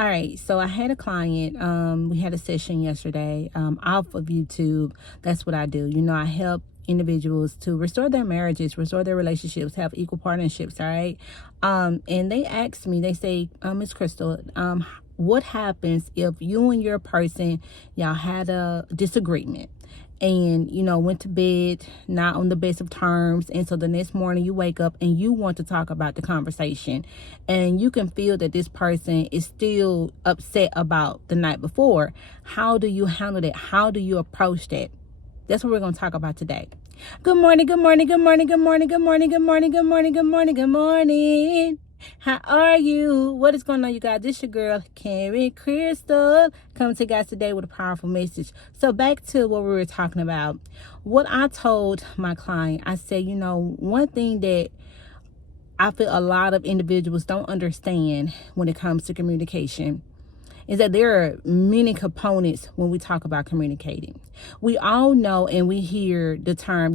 All right, so I had a client. We had a session yesterday off of YouTube. That's what I do. I help individuals to restore their marriages, restore their relationships, have equal partnerships. All right. And they asked me, they say, Miss Crystal, what happens if you and your person, y'all had a disagreement? And went to bed not on the best of terms, and so the next morning you wake up and you want to talk about the conversation, and you can feel that this person is still upset about the night before. How do you handle that? How do you approach that? That's what we're going to talk about today. Good morning, good morning, good morning, good morning, good morning, good morning, good morning, good morning, good morning. How are you? What is going on, you guys? This your girl, Karen Crystal, coming to you guys today with a powerful message. So back to what we were talking about. What I told my client, I said, one thing that I feel a lot of individuals don't understand when it comes to communication is that there are many components when we talk about communicating. We all know and we hear the term,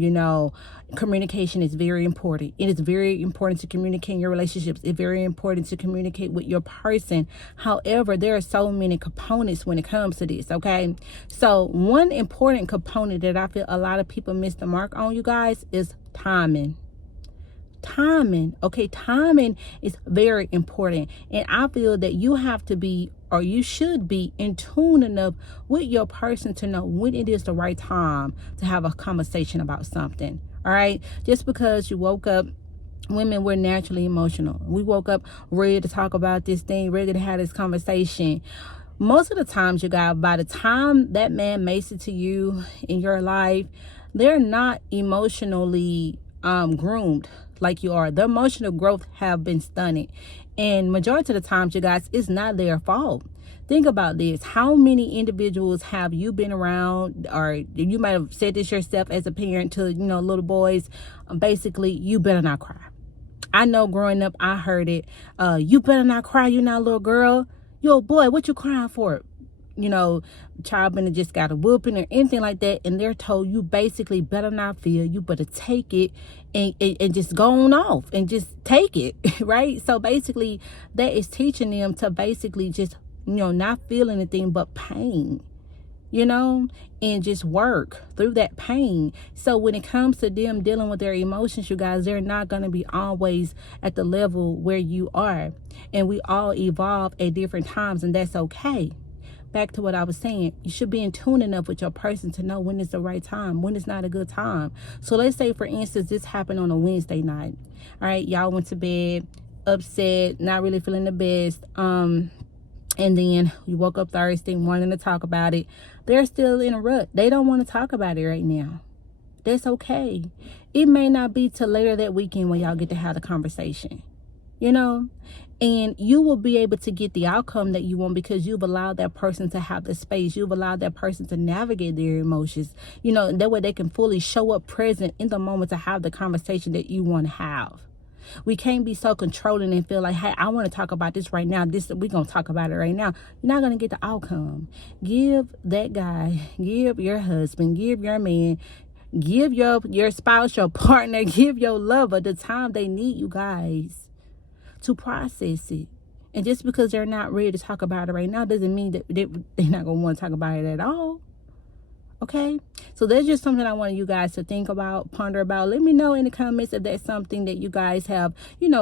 communication is very important. It is very important to communicate in your relationships. It's very important to communicate with your person. However, there are so many components when it comes to this, okay? So one important component that I feel a lot of people miss the mark on, you guys, is timing. Okay, timing is very important, and I feel that you have to be, or you should be, in tune enough with your person to know when it is the right time to have a conversation about something. All right, just because you woke up, women, we're naturally emotional. We woke up ready to talk about this thing, ready to have this conversation. Most of the times, you guys, by the time that man makes it to you in your life, they're not emotionally groomed like you are. Their emotional growth have been stunted, and majority of the times, you guys, it's not their fault. Think about this. How many individuals have you been around, or you might have said this yourself as a parent to little boys? Basically, you better not cry. I know growing up I heard it. You better not cry. You're not a little girl. Yo, boy, what you crying for? Child been just got a whooping or anything like that, and they're told you basically better not feel, you better take it and just go on off and just take it, right? So basically that is teaching them to basically just not feel anything but pain, and just work through that pain. So when it comes to them dealing with their emotions, you guys, they're not going to be always at the level where you are, and we all evolve at different times, and that's okay. Back to what I was saying, you should be in tune enough with your person to know when is the right time, when is not a good time. So let's say, for instance, this happened on a Wednesday night. All right, y'all went to bed upset, not really feeling the best. And then you woke up Thursday wanting to talk about it. They're still in a rut. They don't want to talk about it right now. That's okay. It may not be till later that weekend when y'all get to have the conversation, and you will be able to get the outcome that you want because you've allowed that person to have the space. You've allowed that person to navigate their emotions, that way they can fully show up present in the moment to have the conversation that you want to have. We can't be so controlling and feel like, hey, I want to talk about this right now. We're going to talk about it right now. You're not going to get the outcome. Give that guy, give your husband, give your man, give your spouse, your partner, give your lover the time they need, you guys, to process it. And just because they're not ready to talk about it right now doesn't mean that they're not going to want to talk about it at all. Okay, so that's just something I want you guys to think about, ponder about. Let me know in the comments if that's something that you guys have,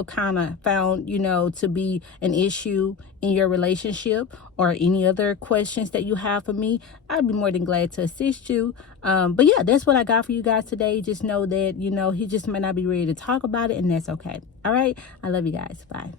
kind of found, to be an issue in your relationship, or any other questions that you have for me. I'd be more than glad to assist you. But yeah, that's what I got for you guys today. Just know that, he just might not be ready to talk about it, and that's okay. All right, I love you guys. Bye.